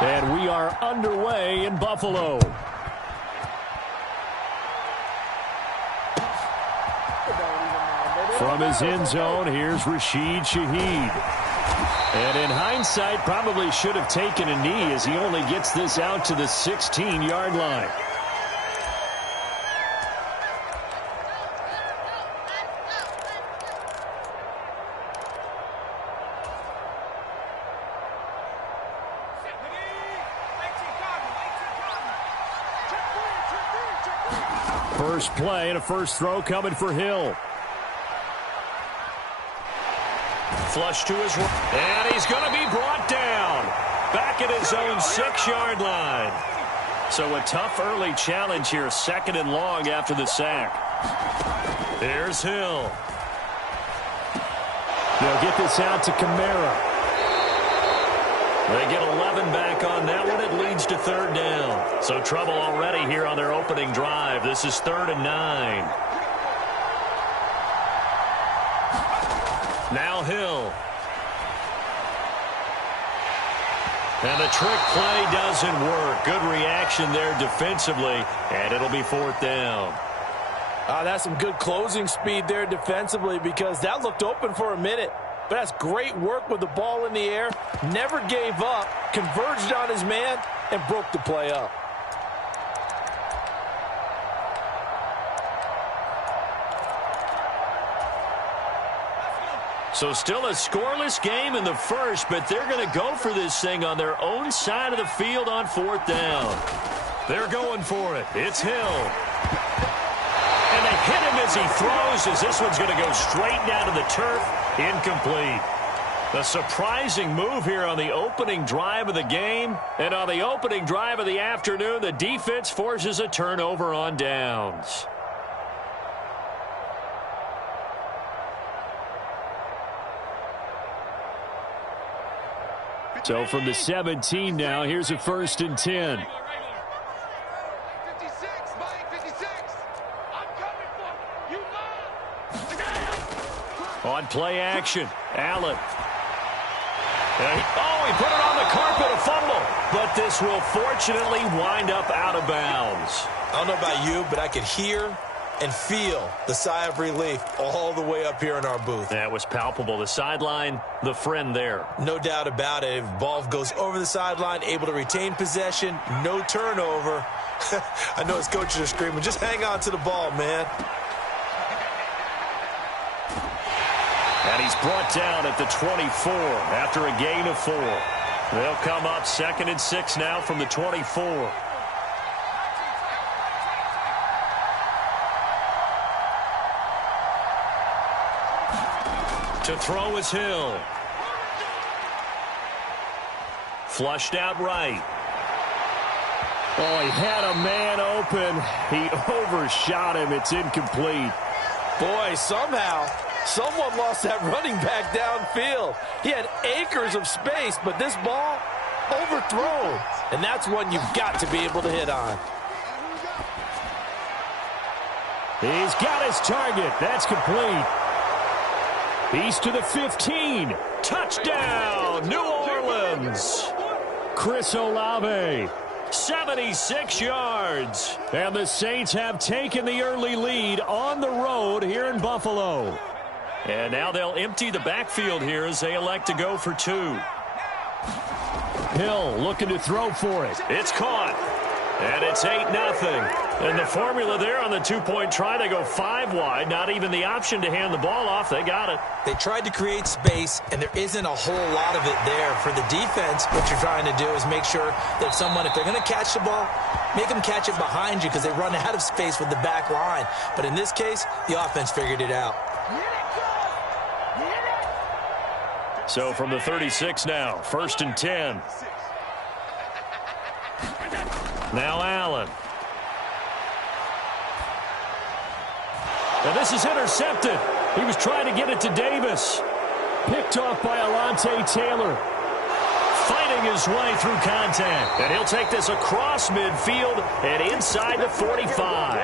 And we are underway in Buffalo. From his end zone, here's Rashid Shaheed. And in hindsight, probably should have taken a knee as he only gets this out to the 16-yard line. First play and a first throw coming for Hill. Flush to his right, and he's going to be brought down back at his own 6-yard line. So a tough early challenge here, 2nd and long after the sack. There's Hill. They'll get this out to Kamara. They get 11 back on that one. It leads to 3rd down. So trouble already here on their opening drive. This is 3rd and 9. Now Hill. And the trick play doesn't work. Good reaction there defensively, and it'll be 4th down. That's some good closing speed there defensively because that looked open for a minute. But that's great work with the ball in the air. Never gave up, converged on his man, and broke the play up. So still a scoreless game in the first, but they're going to go for this thing on their own side of the field on 4th down. They're going for it. It's Hill. And they hit him as he throws, as this one's going to go straight down to the turf. Incomplete. A surprising move here on the opening drive of the game. And on the opening drive of the afternoon, the defense forces a turnover on downs. So from the 17 now, here's a 1st and 10. On play action, Allen. He put it on the carpet, a fumble. But this will fortunately wind up out of bounds. I don't know about you, but I could hear and feel the sigh of relief all the way up here in our booth. That was palpable. The sideline, the friend there. No doubt about it. If ball goes over the sideline, able to retain possession, no turnover. I know his coaches are screaming, just hang on to the ball, man. And he's brought down at the 24 after a gain of 4. They'll come up 2nd and 6 now from the 24. To throw is Hill. Flushed out right. Oh, he had a man open. He overshot him. It's incomplete. Boy, somehow someone lost that running back downfield. He had acres of space, but this ball overthrown. And that's one you've got to be able to hit on. He's got his target. That's complete. He's to the 15. Touchdown, New Orleans. Chris Olave, 76 yards. And the Saints have taken the early lead on the road here in Buffalo. And now they'll empty the backfield here as they elect to go for 2. Hill looking to throw for it. It's caught. And it's 8-0. And the formula there on the 2-point try, they go 5 wide. Not even the option to hand the ball off. They got it. They tried to create space, and there isn't a whole lot of it there. For the defense, what you're trying to do is make sure that someone, if they're going to catch the ball, make them catch it behind you because they run out of space with the back line. But in this case, the offense figured it out. So from the 36 now, 1st and 10. Now Allen. Now this is intercepted. He was trying to get it to Davis. Picked off by Alontae Taylor. Fighting his way through contact. And he'll take this across midfield and inside the 45.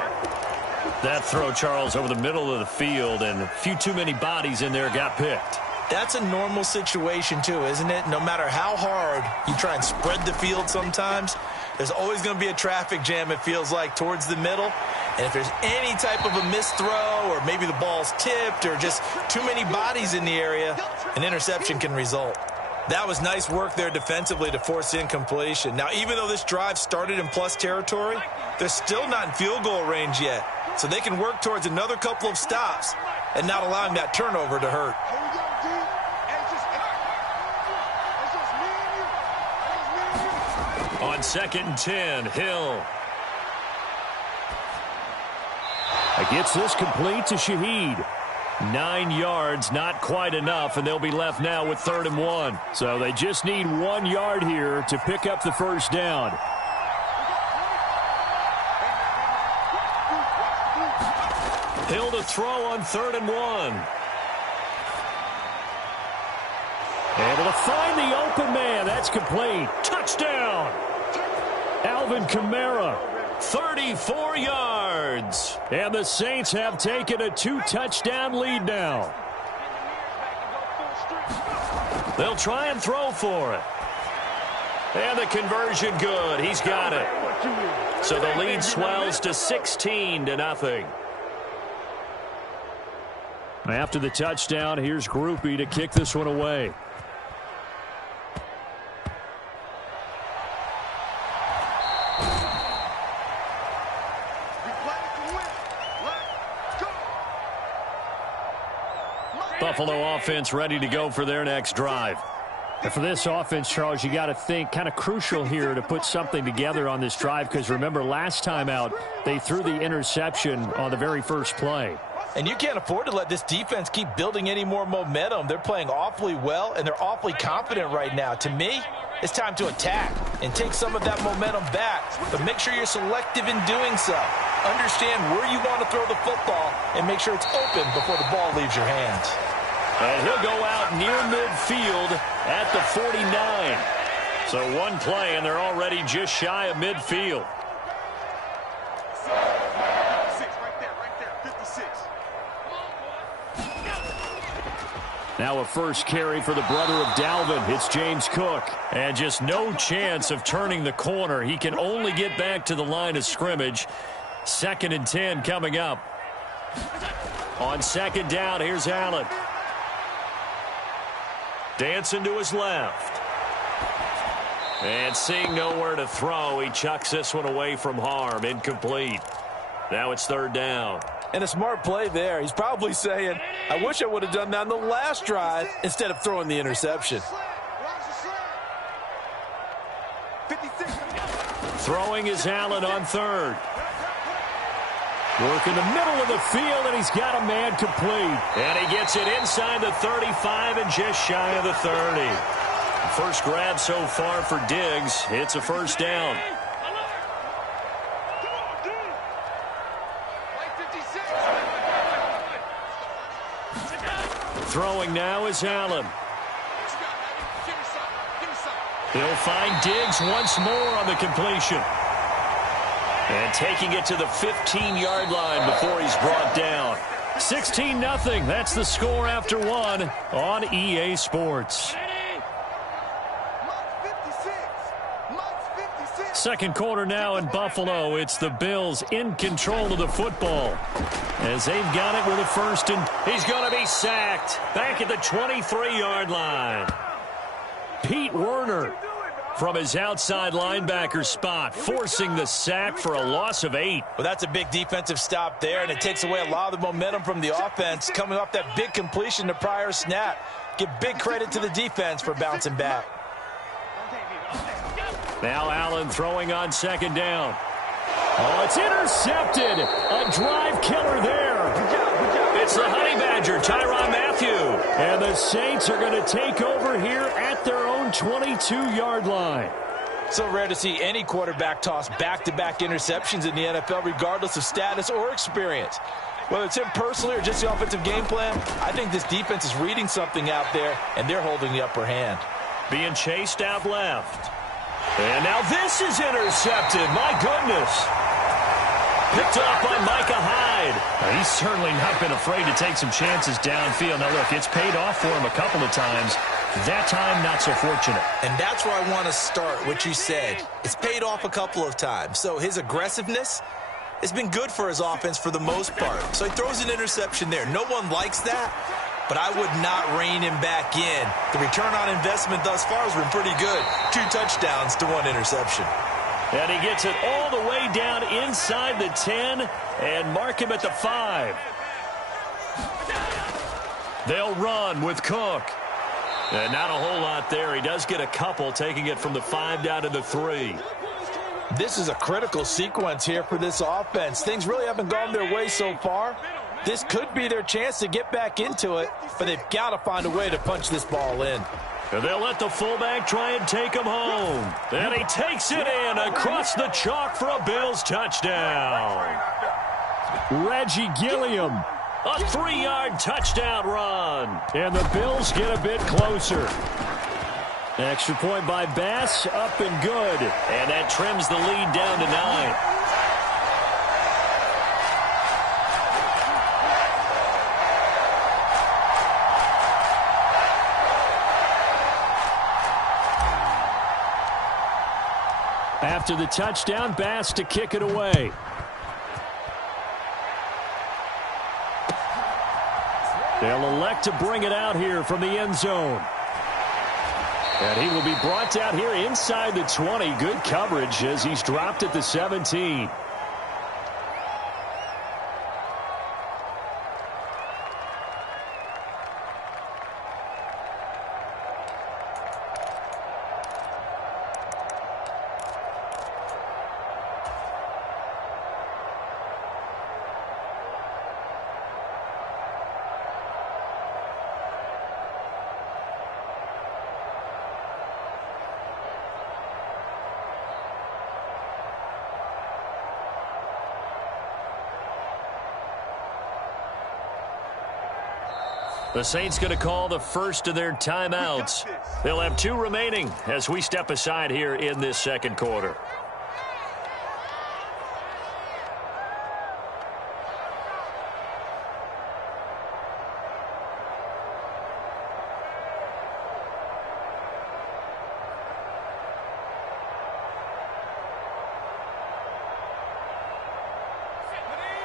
That throw, Charles, over the middle of the field, and a few too many bodies in there got picked. That's a normal situation too, isn't it? No matter how hard you try and spread the field sometimes, there's always going to be a traffic jam, it feels like, towards the middle. And if there's any type of a missed throw or maybe the ball's tipped or just too many bodies in the area, an interception can result. That was nice work there defensively to force incompletion. Now, even though this drive started in plus territory, they're still not in field goal range yet. So they can work towards another couple of stops and not allowing that turnover to hurt. On 2nd and 10, Hill. Gets this complete to Shaheed. 9 yards, not quite enough, and they'll be left now with 3rd and 1. So they just need 1 yard here to pick up the first down. Hill to throw on 3rd and 1. Able to find the open man. That's complete. Touchdown. Alvin Kamara, 34 yards. And the Saints have taken a 2-touchdown lead now. They'll try and throw for it. And the conversion good. He's got it. So the lead swells to 16-0. After the touchdown, here's Groupie to kick this one away. Buffalo offense ready to go for their next drive. And for this offense, Charles, you got to think kind of crucial here to put something together on this drive, because remember last time out they threw the interception on the very first play. And you can't afford to let this defense keep building any more momentum. They're playing awfully well, and they're awfully confident right now. To me, it's time to attack and take some of that momentum back, but make sure you're selective in doing so. Understand where you want to throw the football and make sure it's open before the ball leaves your hands. And he'll go out near midfield at the 49. So one play, and they're already just shy of midfield. Now a first carry for the brother of Dalvin. It's James Cook. And just no chance of turning the corner. He can only get back to the line of scrimmage. 2nd and 10 coming up. On 2nd down, here's Allen. Dancing to his left. And seeing nowhere to throw, he chucks this one away from harm. Incomplete. Now it's 3rd down. And a smart play there. He's probably saying, I wish I would have done that on the last drive instead of throwing the interception. Throwing is Allen on 3rd. Work in the middle of the field, and he's got a man complete. And he gets it inside the 35 and just shy of the 30. First grab so far for Diggs. It's a first down. Throwing now is Allen. He'll find Diggs once more on the completion. And taking it to the 15-yard line before he's brought down. 16-0. That's the score after one on EA Sports. Second quarter now in Buffalo. It's the Bills in control of the football, as they've got it with a first, and he's going to be sacked back at the 23-yard line. Pete Werner from his outside linebacker spot, forcing the sack for a loss of 8. Well, that's a big defensive stop there, and it takes away a lot of the momentum from the offense coming off that big completion the prior snap. Give big credit to the defense for bouncing back. Now Allen throwing on 2nd down. Oh, it's intercepted. A drive killer there. It's the Honey Badger, Tyrann Mathieu. And the Saints are going to take over here at their own 22-yard line. So rare to see any quarterback toss back-to-back interceptions in the NFL, regardless of status or experience. Whether it's him personally or just the offensive game plan, I think this defense is reading something out there, and they're holding the upper hand. Being chased out left. And now this is intercepted. My goodness. Picked off by Micah Hyde. He's certainly not been afraid to take some chances downfield. Now, look, it's paid off for him a couple of times. That time, not so fortunate. And that's where I want to start, what you said. It's paid off a couple of times. So his aggressiveness has been good for his offense for the most part. So he throws an interception there. No one likes that, but I would not rein him back in. The return on investment thus far has been pretty good. 2 touchdowns to 1 interception. And he gets it all the way down inside the 10 and mark him at the 5. They'll run with Cook. And not a whole lot there. He does get a couple, taking it from the 5 down to the 3. This is a critical sequence here for this offense. Things really haven't gone their way so far. This could be their chance to get back into it, but they've got to find a way to punch this ball in. And they'll let the fullback try and take him home. And he takes it in across the chalk for a Bills touchdown. Reggie Gilliam, a 3-yard touchdown run. And the Bills get a bit closer. Extra point by Bass, up and good. And that trims the lead down to 9. After the touchdown, Bass to kick it away. They'll elect to bring it out here from the end zone. And he will be brought out here inside the 20. Good coverage as he's dropped at the 17. The Saints going to call the first of their timeouts. They'll have 2 remaining as we step aside here in this second quarter.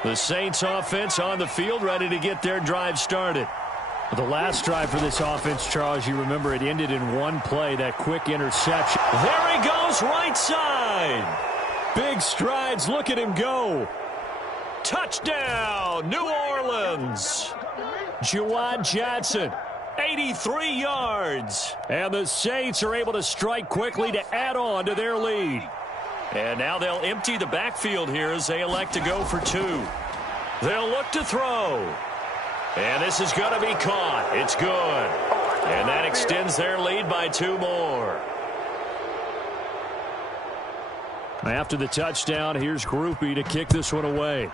The Saints offense on the field, ready to get their drive started. The last drive for this offense, Charles, you remember it ended in 1 play, that quick interception. There he goes, right side. Big strides, look at him go. Touchdown, New Orleans. Jawad Johnson, 83 yards. And the Saints are able to strike quickly to add on to their lead. And now they'll empty the backfield here as they elect to go for 2. They'll look to throw. And this is going to be caught. It's good. And that extends their lead by 2 more. After the touchdown, here's Groupie to kick this one away.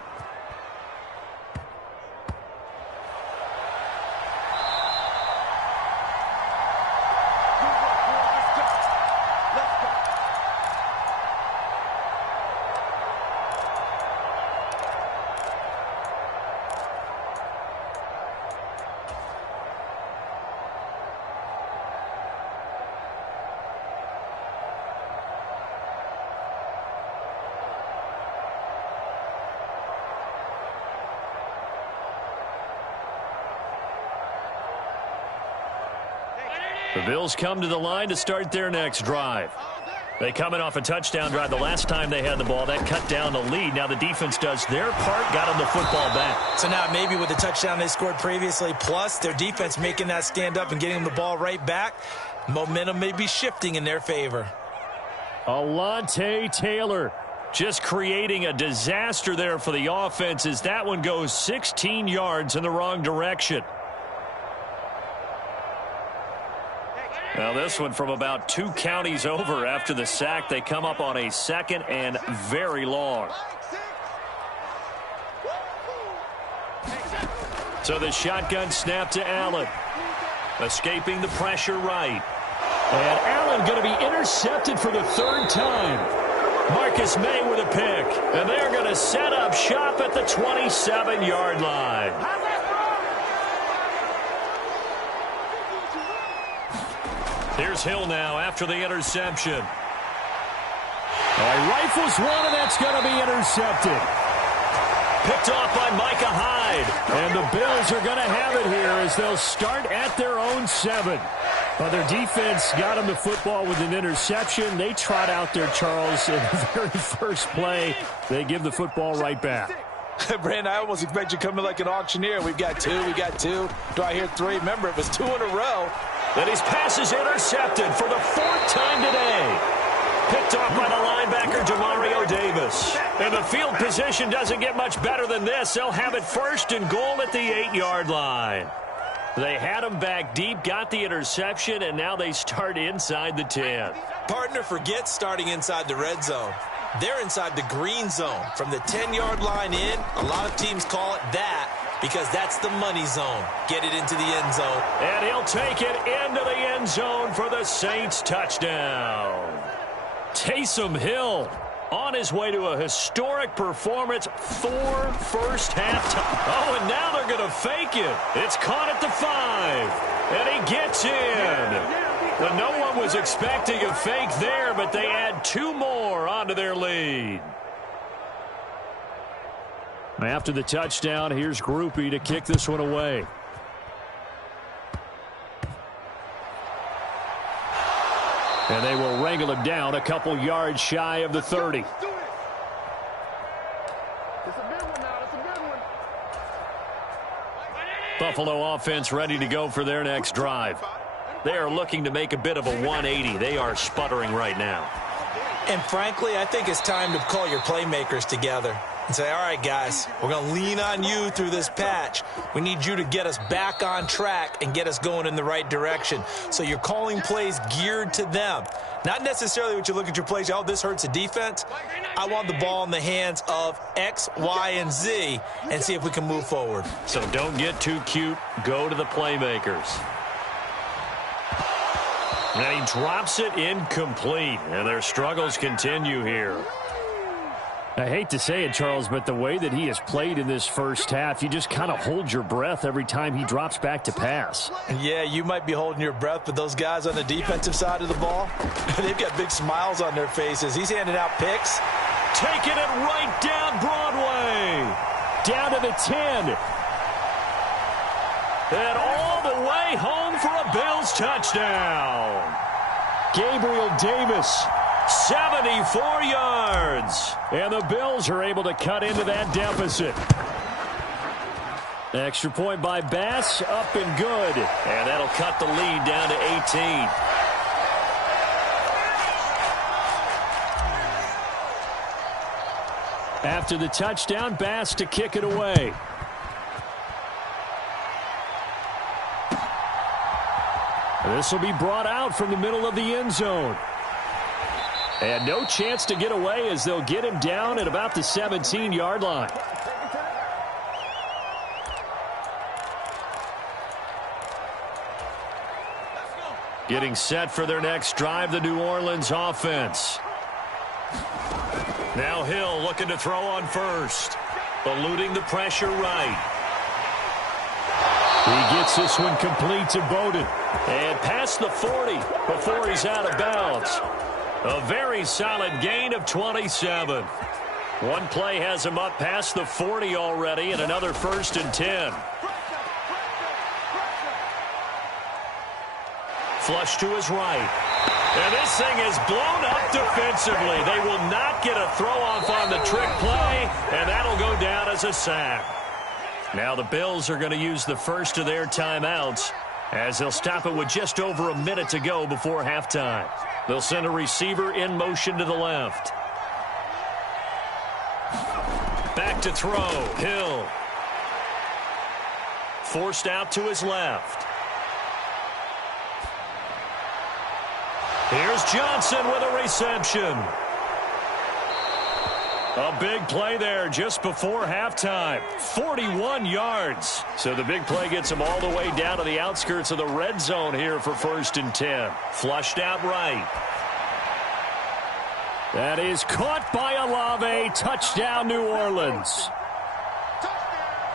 The Bills come to the line to start their next drive. They coming off a touchdown drive the last time they had the ball. That cut down the lead. Now the defense does their part, got them the football back. So now maybe with the touchdown they scored previously, plus their defense making that stand up and getting them the ball right back, momentum may be shifting in their favor. Alontae Taylor just creating a disaster there for the offense as that one goes 16 yards in the wrong direction. Now this one from about 2 counties over after the sack. They come up on a 2nd and very long. So the shotgun snap to Allen. Escaping the pressure right. And Allen going to be intercepted for the 3rd time. Marcus May with a pick. And they're going to set up shop at the 27-yard line. Here's Hill now after the interception. Rifles one, and that's going to be intercepted. Picked off by Micah Hyde. And the Bills are going to have it here as they'll start at their own 7. Well, their defense got them the football with an interception. They trot out there, Charles, in the very first play. They give the football right back. Brandon, I almost expect you to come in like an auctioneer. We've got 2, we got 2. Do I hear 3? Remember, it was 2 in a row. And his pass is intercepted for the 4th time today. Picked off by the linebacker, Demario Davis. And the field position doesn't get much better than this. They'll have it 1st and goal at the 8-yard line. They had him back deep, got the interception, and now they start inside the 10. Partner forgets starting inside the red zone. They're inside the green zone. From the 10-yard line in, a lot of teams call it that because that's the money zone. Get it into the end zone. And he'll take it into the end zone for the Saints touchdown. Taysom Hill on his way to a historic performance, 4 first-half. Oh, and now they're going to fake it. It's caught at the 5, and he gets in. Well, no one was expecting a fake there, but they add 2 more onto their lead. After the touchdown, here's Groupie to kick this one away. And they will wrangle him down a couple yards shy of the 30. Buffalo offense ready to go for their next drive. They are looking to make a bit of a 180. They are sputtering right now. And frankly, I think it's time to call your playmakers together and say, all right, guys, we're going to lean on you through this patch. We need you to get us back on track and get us going in the right direction. So you're calling plays geared to them. Not necessarily what you look at your plays, oh, this hurts the defense. I want the ball in the hands of X, Y, and Z and see if we can move forward. So don't get too cute. Go to the playmakers. And he drops it incomplete, and their struggles continue here. I hate to say it, Charles, but the way that he has played in this first half, you just kind of hold your breath every time he drops back to pass. Yeah, you might be holding your breath, but those guys on the defensive side of the ball, they've got big smiles on their faces. He's handing out picks. Taking it right down Broadway. Down to the 10. And all the way home for a Bills touchdown. Gabriel Davis. 74 yards. And the Bills are able to cut into that deficit. Extra point by Bass, up and good. And that'll cut the lead down to 18. After the touchdown, Bass to kick it away. This will be brought out from the middle of the end zone. And no chance to get away as they'll get him down at about the 17-yard line. Getting set for their next drive, the New Orleans offense. Now Hill looking to throw on first. Eluding the pressure right. He gets this one complete to Bowden. And past the 40 before he's out of bounds. A very solid gain of 27. One play has him up past the 40 already, and another 1st and 10. Flush to his right. And this thing is blown up defensively. They will not get a throw-off on the trick play, and that'll go down as a sack. Now the Bills are going to use the first of their timeouts as they'll stop it with just over a minute to go before halftime. They'll send a receiver in motion to the left. Back to throw. Hill. Forced out to his left. Here's Johnson with a reception. A big play there just before halftime. 41 yards. So the big play gets him all the way down to the outskirts of the red zone here for 1st and 10. Flushed out right. That is caught by Olave. Touchdown, New Orleans.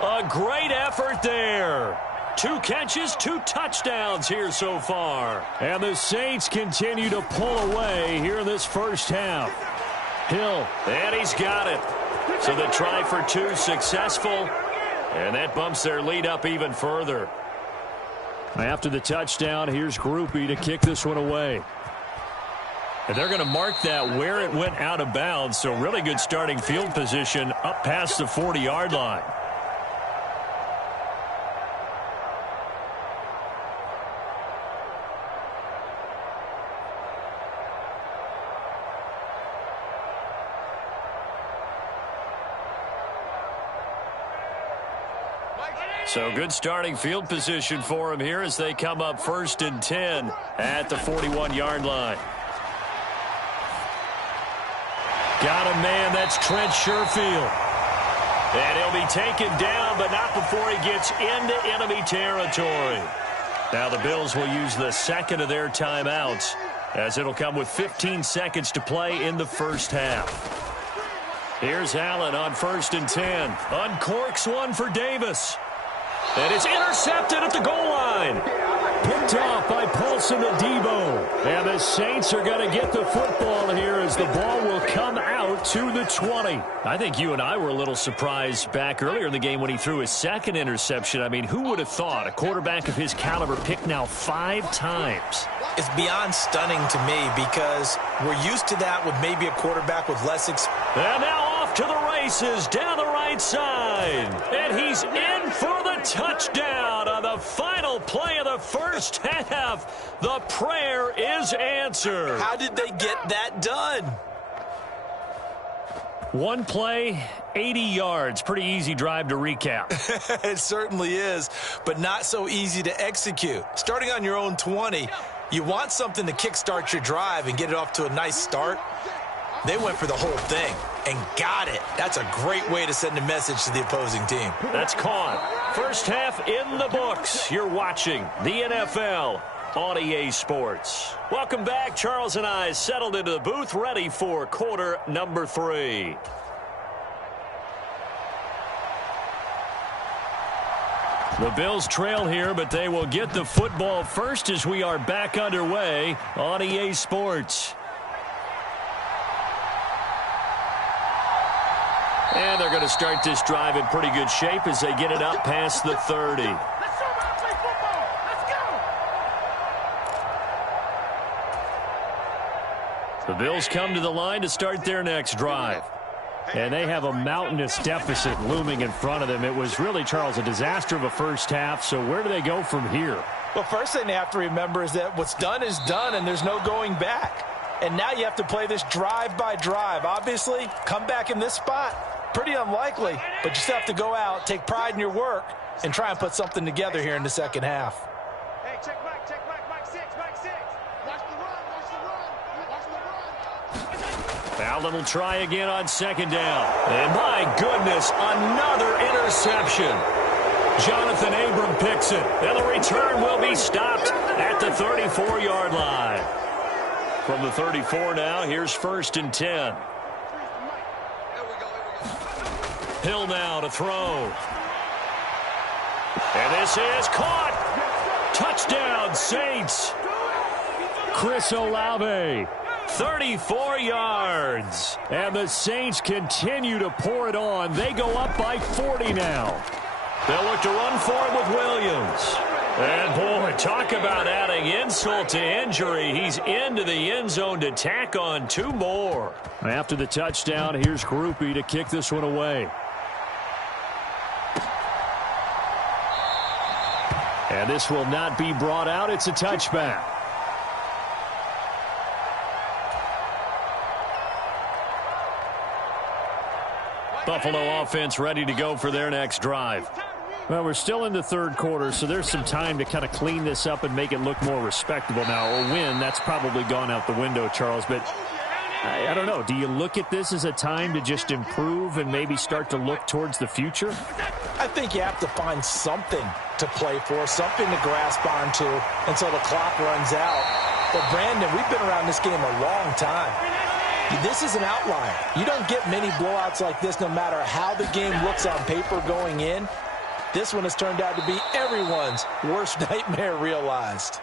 A great effort there. 2 catches, 2 touchdowns here so far. And the Saints continue to pull away here in this first half. Hill. And he's got it. So the try for 2 successful. And that bumps their lead up even further. After the touchdown, here's Groupie to kick this one away. And they're going to mark that where it went out of bounds. So really good starting field position up past the 40-yard line. So good starting field position for him here as they come up 1st and 10 at the 41-yard line. Got a man, that's Trent Sherfield. And he'll be taken down, but not before he gets into enemy territory. Now the Bills will use the second of their timeouts as it'll come with 15 seconds to play in the first half. Here's Allen on 1st and 10. Uncorks one for Davis. And it's intercepted at the goal line. Picked off by Paulson Adebo. And the Saints are going to get the football here as the ball will come out to the 20. I think you and I were a little surprised back earlier in the game when he threw his second interception. I mean, who would have thought a quarterback of his caliber picked now 5 times? It's beyond stunning to me because we're used to that with maybe a quarterback with less experience. And now off to the races down the right side. And he's in for the touchdown on the final play of the first half. The prayer is answered. How did they get that done? One play, 80 yards. Pretty easy drive to recap. It certainly is, but not so easy to execute. Starting on your own 20, you want something to kickstart your drive and get it off to a nice start. They went for the whole thing and got it. That's a great way to send a message to the opposing team. That's caught. First half in the books. You're watching the NFL on EA Sports. Welcome back. Charles and I settled into the booth, ready for quarter number 3. The Bills trail here, but they will get the football first as we are back underway on EA Sports. And they're going to start this drive in pretty good shape as they get it up past the 30. The Bills come to the line to start their next drive. And they have a mountainous deficit looming in front of them. It was really, Charles, a disaster of a first half. So where do they go from here? Well, first thing they have to remember is that what's done is done and there's no going back. And now you have to play this drive by drive. Obviously, come back in this spot. Pretty unlikely, but you still have to go out, take pride in your work, and try and put something together here in the second half. Hey, check back, Mike 6. Watch the run. Allen will try again on second down. And my goodness, another interception. Jonathan Abram picks it, and the return will be stopped at the 34-yard line. From the 34 now, here's 1st and 10. Hill now to throw. And this is caught. Touchdown, Saints. Chris Olave. 34 yards. And the Saints continue to pour it on. They go up by 40 now. They'll look to run for it with Williams. And, boy, talk about adding insult to injury. He's into the end zone to tack on 2 more. After the touchdown, here's Groupie to kick this one away. And this will not be brought out. It's a touchback. Buffalo offense ready to go for their next drive. Well, we're still in the third quarter, so there's some time to kind of clean this up and make it look more respectable now. A win, that's probably gone out the window, Charles. But I don't know. Do you look at this as a time to just improve and maybe start to look towards the future? I think you have to find something to play for, something to grasp onto until the clock runs out. But, Brandon, we've been around this game a long time. This is an outlier. You don't get many blowouts like this no matter how the game looks on paper going in. This one has turned out to be everyone's worst nightmare realized.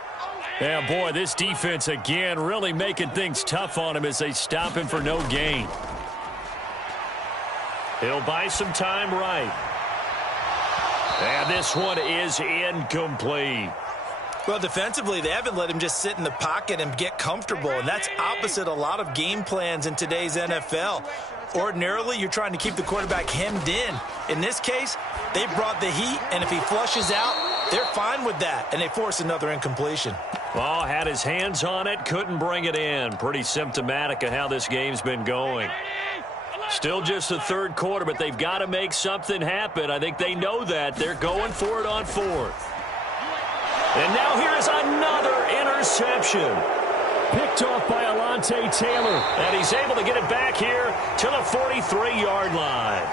Yeah, boy, this defense again really making things tough on him as they stop him for no gain. He'll buy some time right. And this one is incomplete. Well, defensively, they haven't let him just sit in the pocket and get comfortable, and that's opposite a lot of game plans in today's NFL. Ordinarily, you're trying to keep the quarterback hemmed in. In this case, they brought the heat, and if he flushes out, they're fine with that, and they force another incompletion. Oh, had his hands on it, couldn't bring it in. Pretty symptomatic of how this game's been going. Still just the third quarter, but they've got to make something happen. I think they know that. They're going for it on fourth. And now here's another interception. Picked off by Alontae Taylor. And he's able to get it back here to the 43-yard line.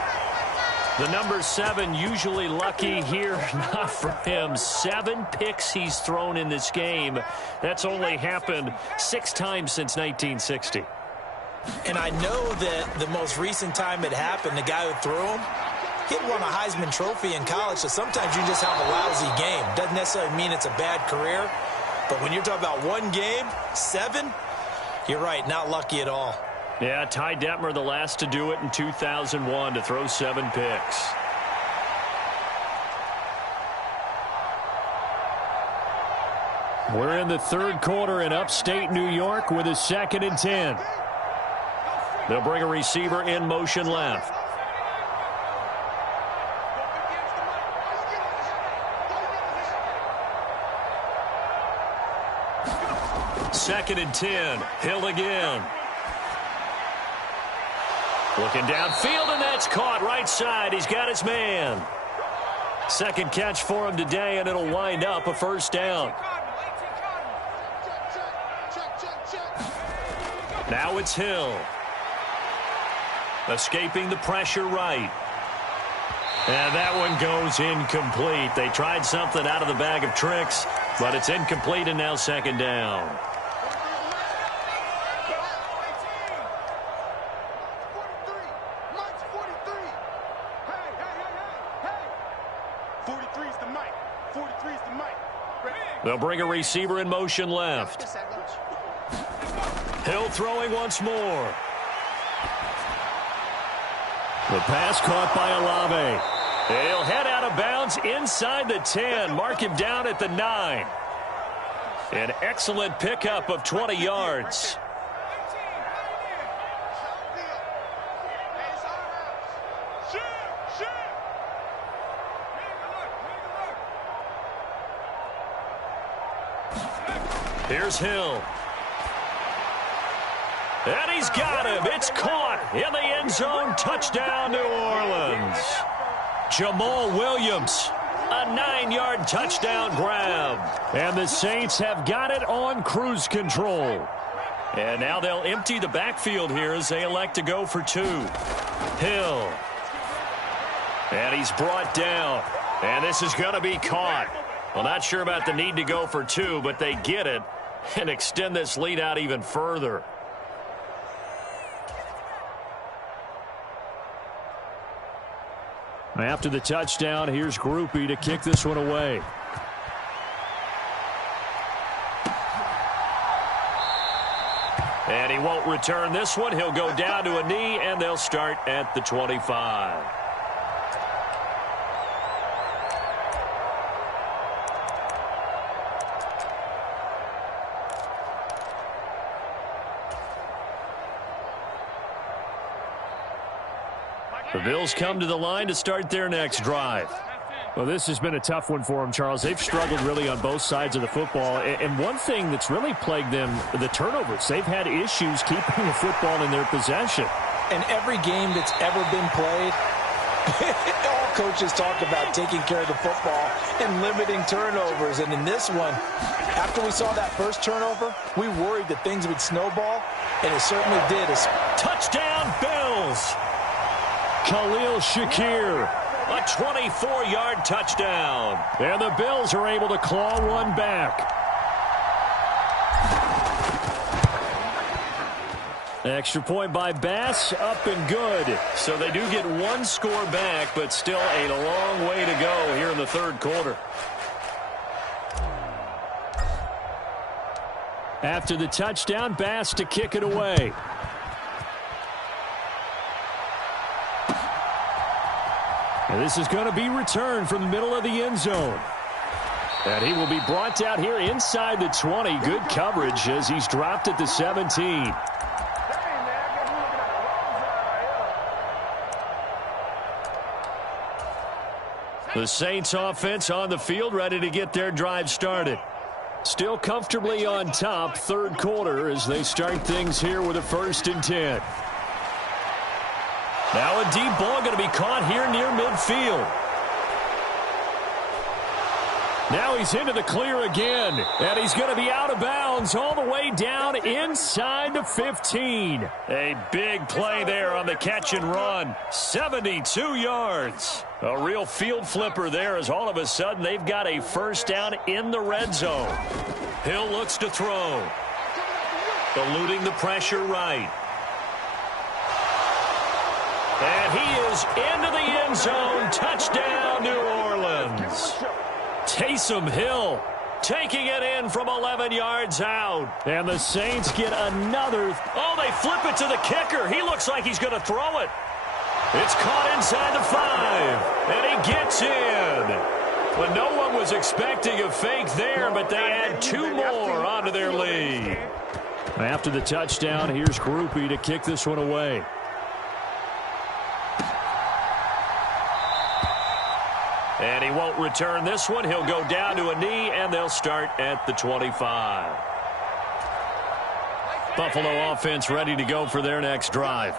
The number 7 usually lucky here. Not for him. 7 picks he's thrown in this game. That's only happened 6 times since 1960. And I know that the most recent time it happened, the guy who threw him, he'd won a Heisman Trophy in college, so sometimes you just have a lousy game. Doesn't necessarily mean it's a bad career, but when you're talking about one game, 7, you're right, not lucky at all. Yeah, Ty Detmer, the last to do it in 2001, to throw 7 picks. We're in the third quarter in upstate New York with a 2nd and 10. They'll bring a receiver in motion left. Second and 10. Hill again. Looking downfield, and that's caught right side. He's got his man. Second catch for him today, and it'll wind up a first down. Now it's Hill. Escaping the pressure right. And that one goes incomplete. They tried something out of the bag of tricks, but it's incomplete, and now second down. They'll bring a receiver in motion left. Hill throwing once more. The pass caught by Olave. He'll head out of bounds inside the 10. Mark him down at the 9. An excellent pickup of 20 yards. Here's Hill. And he's got him. It's caught in the end zone. Touchdown, New Orleans. Jamal Williams, a 9-yard touchdown grab. And the Saints have got it on cruise control. And now they'll empty the backfield here as they elect to go for 2. Hill. And he's brought down. And this is going to be caught. Well, not sure about the need to go for 2, but they get it and extend this lead out even further. After the touchdown, here's Groupie to kick this one away. And he won't return this one. He'll go down to a knee, and they'll start at the 25. The Bills come to the line to start their next drive. Well, this has been a tough one for them, Charles. They've struggled really on both sides of the football. And one thing that's really plagued them, the turnovers. They've had issues keeping the football in their possession. In every game that's ever been played, all coaches talk about taking care of the football and limiting turnovers. And in this one, after we saw that first turnover, we worried that things would snowball, and it certainly did. Touchdown, Bills! Khalil Shakir, a 24-yard touchdown. And the Bills are able to claw one back. Extra point by Bass, up and good. So they do get one score back, but still a long way to go here in the third quarter. After the touchdown, Bass to kick it away. And this is going to be returned from the middle of the end zone. And he will be brought down here inside the 20. Good coverage as he's dropped at the 17. The Saints offense on the field, ready to get their drive started. Still comfortably on top, third quarter, as they start things here with a 1st and 10. Now a deep ball going to be caught here near midfield. Now he's into the clear again, and he's going to be out of bounds all the way down inside the 15. A big play there on the catch and run. 72 yards. A real field flipper there as all of a sudden they've got a 1st down in the red zone. Hill looks to throw. Eluding the pressure right. And he is into the end zone. Touchdown, New Orleans. Taysom Hill taking it in from 11 yards out. And the Saints get another. Oh, they flip it to the kicker. He looks like he's going to throw it. It's caught inside the 5. And he gets in. Well, no one was expecting a fake there, but they add 2 more onto their lead. After the touchdown, here's Groupie to kick this one away. And he won't return this one. He'll go down to a knee, and they'll start at the 25. Buffalo offense ready to go for their next drive.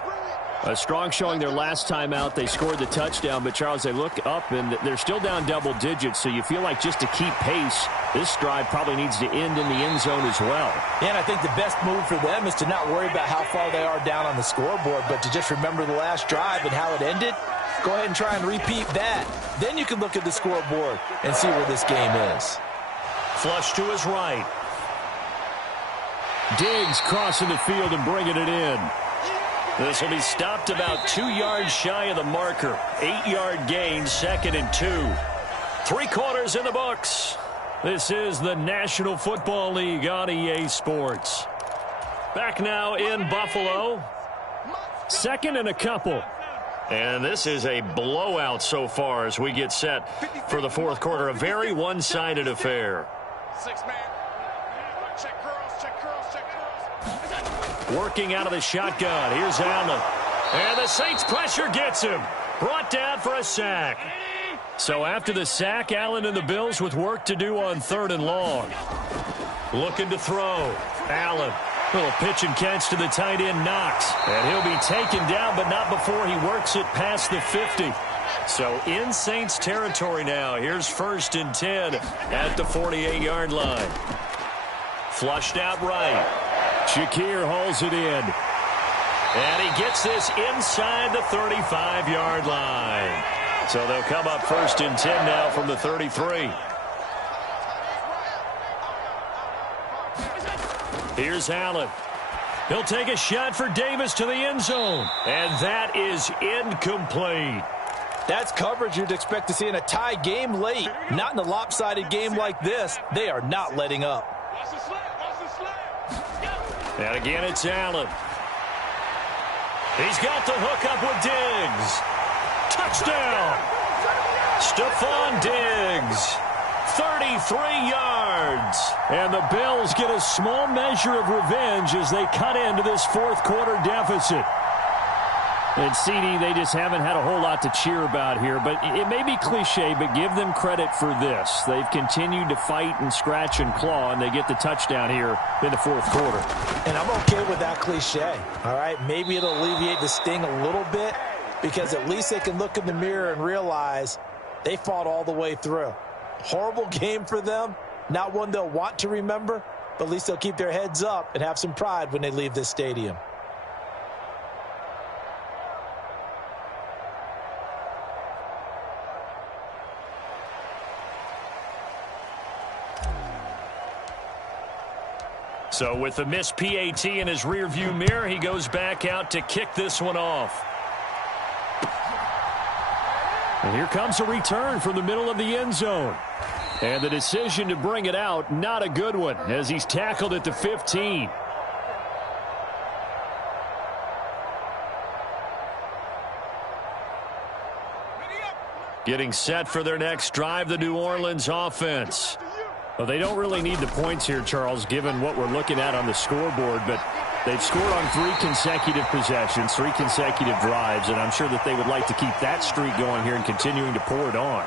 A strong showing their last time out. They scored the touchdown, but, Charles, they look up, and they're still down double digits, so you feel like just to keep pace, this drive probably needs to end in the end zone as well. Yeah, and I think the best move for them is to not worry about how far they are down on the scoreboard, but to just remember the last drive and how it ended. Go ahead and try and repeat that. Then you can look at the scoreboard and see where this game is. Flush to his right. Diggs crossing the field and bringing it in. This will be stopped about 2 yards shy of the marker. 8-yard gain, 2nd and 2. 3 quarters in the books. This is the National Football League on EA Sports. Back now in Buffalo. 2nd and a couple. And this is a blowout so far as we get set for the fourth quarter. A very one-sided affair. 6-man. Check curls, check curls, check curls. Working out of the shotgun. Here's Allen. And the Saints pressure gets him. Brought down for a sack. So after the sack, Allen and the Bills with work to do on 3rd and long. Looking to throw. Allen. Little pitch and catch to the tight end, Knox. And he'll be taken down, but not before he works it past the 50. So in Saints territory now. Here's 1st and 10 at the 48-yard line. Flushed out right. Shakir hauls it in. And he gets this inside the 35-yard line. So they'll come up 1st and 10 now from the 33. Here's Allen. He'll take a shot for Davis to the end zone. And that is incomplete. That's coverage you'd expect to see in a tie game late. Not in a lopsided game like this. They are not letting up. Watch the slap, watch the slap. And again, it's Allen. He's got the hook up with Diggs. Touchdown. Stefen Diggs. 33 yards. And the Bills get a small measure of revenge as they cut into this fourth quarter deficit. And CD, they just haven't had a whole lot to cheer about here. But it may be cliche, but give them credit for this. They've continued to fight and scratch and claw, and they get the touchdown here in the fourth quarter. And I'm okay with that cliche. All right, maybe it'll alleviate the sting a little bit because at least they can look in the mirror and realize they fought all the way through. Horrible game for them. Not one they'll want to remember, but at least they'll keep their heads up and have some pride when they leave this stadium. So with the missed PAT in his rearview mirror, he goes back out to kick this one off. And here comes a return from the middle of the end zone. And the decision to bring it out, not a good one, as he's tackled at the 15. Getting set for their next drive, the New Orleans offense. Well, they don't really need the points here, Charles, given what we're looking at on the scoreboard, but they've scored on 3 consecutive possessions, 3 consecutive drives, and I'm sure that they would like to keep that streak going here and continuing to pour it on.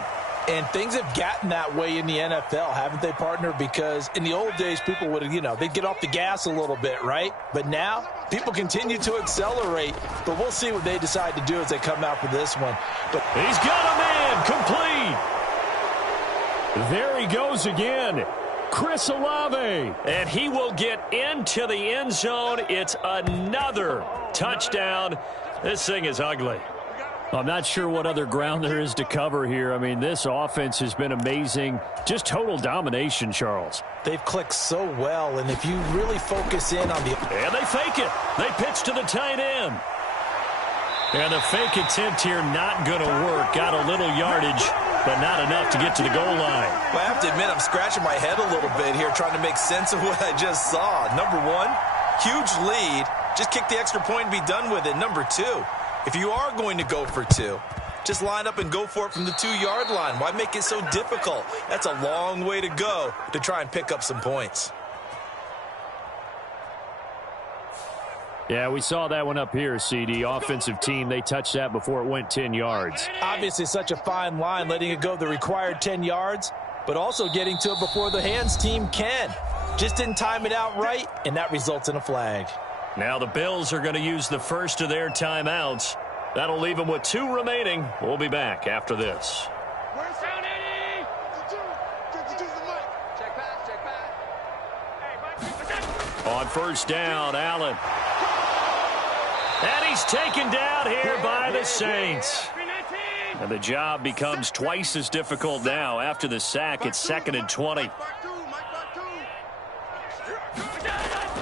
And things have gotten that way in the NFL, haven't they, partner? Because in the old days, people would, they'd get off the gas a little bit, right? But now, people continue to accelerate. But we'll see what they decide to do as they come out for this one. But he's got a man complete. There he goes again. Chris Olave. And he will get into the end zone. It's another touchdown. This thing is ugly. I'm not sure what other ground there is to cover here. I mean, this offense has been amazing. Just total domination, Charles. They've clicked so well, and if you really focus in on the... And they fake it. They pitch to the tight end. And the fake attempt here not going to work. Got a little yardage, but not enough to get to the goal line. Well, I have to admit, I'm scratching my head a little bit here trying to make sense of what I just saw. Number one, huge lead. Just kick the extra point and be done with it. Number two, if you are going to go for 2, just line up and go for it from the 2-yard line. Why make it so difficult? That's a long way to go to try and pick up some points. Yeah, we saw that one up here, CD. Offensive team, they touched that before it went 10 yards. Obviously, such a fine line, letting it go the required 10 yards, but also getting to it before the hands team can. Just didn't time it out right, and that results in a flag. Now the Bills are going to use the first of their timeouts. That'll leave them with 2 remaining. We'll be back after this. Where's down, Eddie? Check pass, check pass. Hey, on first down, Allen. And he's taken down here by the Saints. And the job becomes twice as difficult now. After the sack, it's 2nd and 20.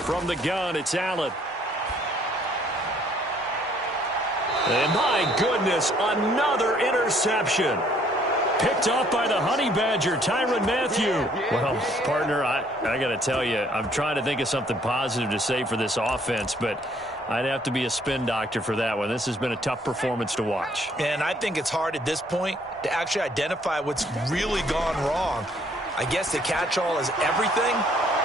From the gun, it's Allen. And my goodness, another interception. Picked off by the Honey Badger, Tyrann Mathieu. Well, partner, I got to tell you, I'm trying to think of something positive to say for this offense, but I'd have to be a spin doctor for that one. This has been a tough performance to watch. And I think it's hard at this point to actually identify what's really gone wrong. I guess the catch-all is everything.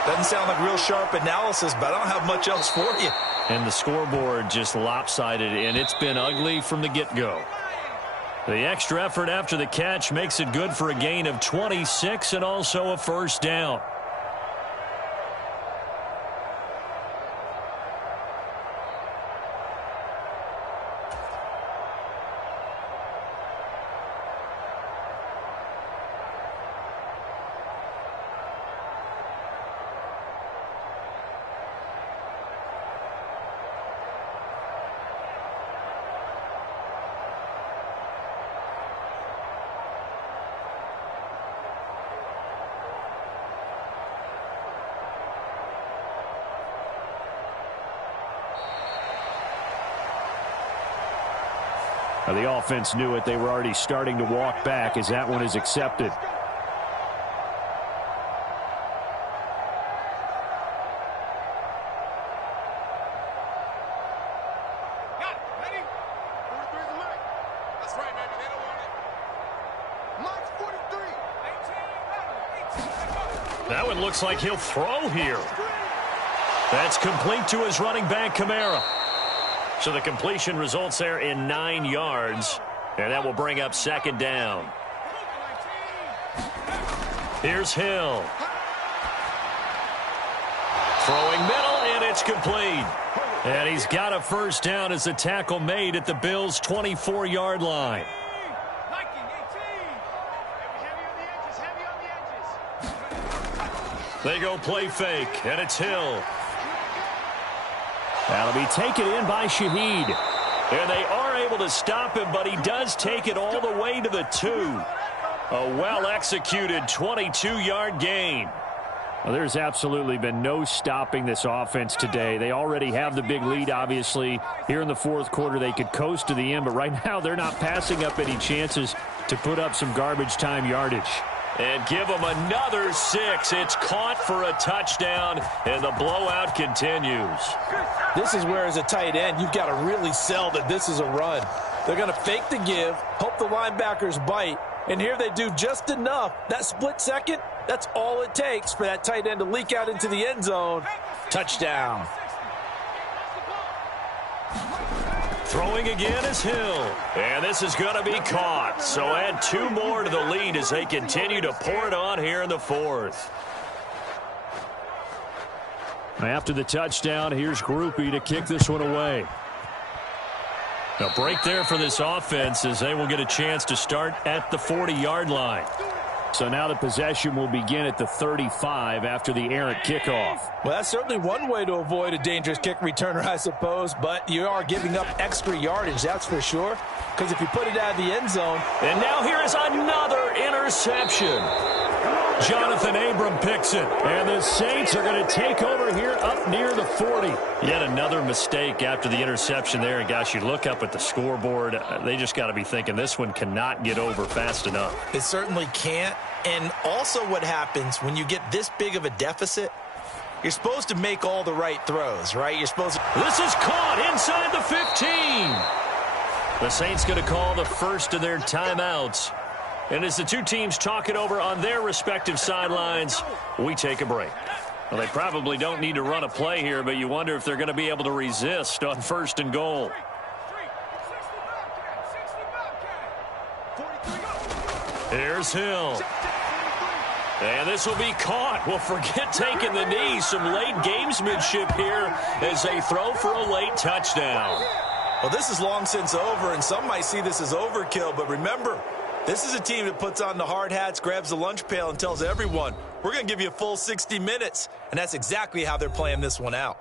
Doesn't sound like real sharp analysis, but I don't have much else for you. And the scoreboard just lopsided, and it's been ugly from the get-go. The extra effort after the catch makes it good for a gain of 26 and also a first down. The offense knew it. They were already starting to walk back as that one is accepted. That one looks like he'll throw here. That's complete to his running back, Kamara. So the completion results there in 9 yards, and that will bring up 2nd down. Here's Hill. Throwing middle, and it's complete. And he's got a first down as the tackle made at the Bills' 24-yard line. They go play fake, and it's Hill. That'll be taken in by Shaheed. And they are able to stop him, but he does take it all the way to the 2. A well-executed 22-yard gain. Well, there's absolutely been no stopping this offense today. They already have the big lead, obviously. Here in the fourth quarter, they could coast to the end, but right now they're not passing up any chances to put up some garbage time yardage. And give them another 6. It's caught for a touchdown, and the blowout continues. This is where, as a tight end, you've got to really sell that this is a run. They're going to fake the give, hope the linebackers bite, and here they do just enough. That split second, that's all it takes for that tight end to leak out into the end zone. Touchdown. Throwing again is Hill. And this is going to be caught. So add 2 more to the lead as they continue to pour it on here in the fourth. After the touchdown, here's Groupie to kick this one away. A break there for this offense as they will get a chance to start at the 40-yard line. So now the possession will begin at the 35 after the errant kickoff. Well, that's certainly one way to avoid a dangerous kick returner, I suppose, but you are giving up extra yardage, that's for sure, because if you put it out of the end zone. And now here is another interception. Jonathan Abram picks it. And the Saints are going to take over here up near the 40. Yet another mistake after the interception there. And, gosh, you look up at the scoreboard. They just got to be thinking this one cannot get over fast enough. It certainly can't. And also what happens when you get this big of a deficit, you're supposed to make all the right throws, right? You're supposed to. This is caught inside the 15. The Saints going to call the first of their timeouts. And as the two teams talk it over on their respective sidelines, we take a break. Well, they probably don't need to run a play here, but you wonder if they're going to be able to resist on 1st and goal. Here's Hill. And this will be caught. Well, forget taking the knee. Some late gamesmanship here as they throw for a late touchdown. Well, this is long since over, and some might see this as overkill, but remember, this is a team that puts on the hard hats, grabs the lunch pail, and tells everyone, we're going to give you a full 60 minutes. And that's exactly how they're playing this one out.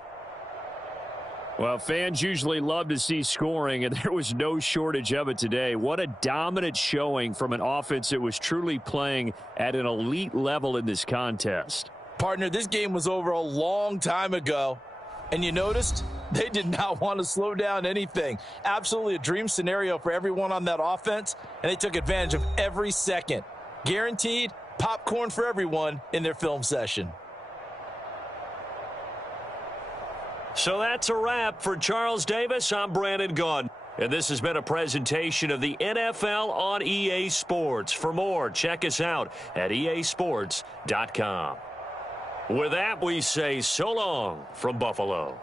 Well, fans usually love to see scoring, and there was no shortage of it today. What a dominant showing from an offense that was truly playing at an elite level in this contest. Partner, this game was over a long time ago. And you noticed they did not want to slow down anything. Absolutely a dream scenario for everyone on that offense, and they took advantage of every second. Guaranteed popcorn for everyone in their film session. So that's a wrap for Charles Davis. I'm Brandon Gaudin. And this has been a presentation of the NFL on EA Sports. For more, check us out at easports.com. With that, we say so long from Buffalo.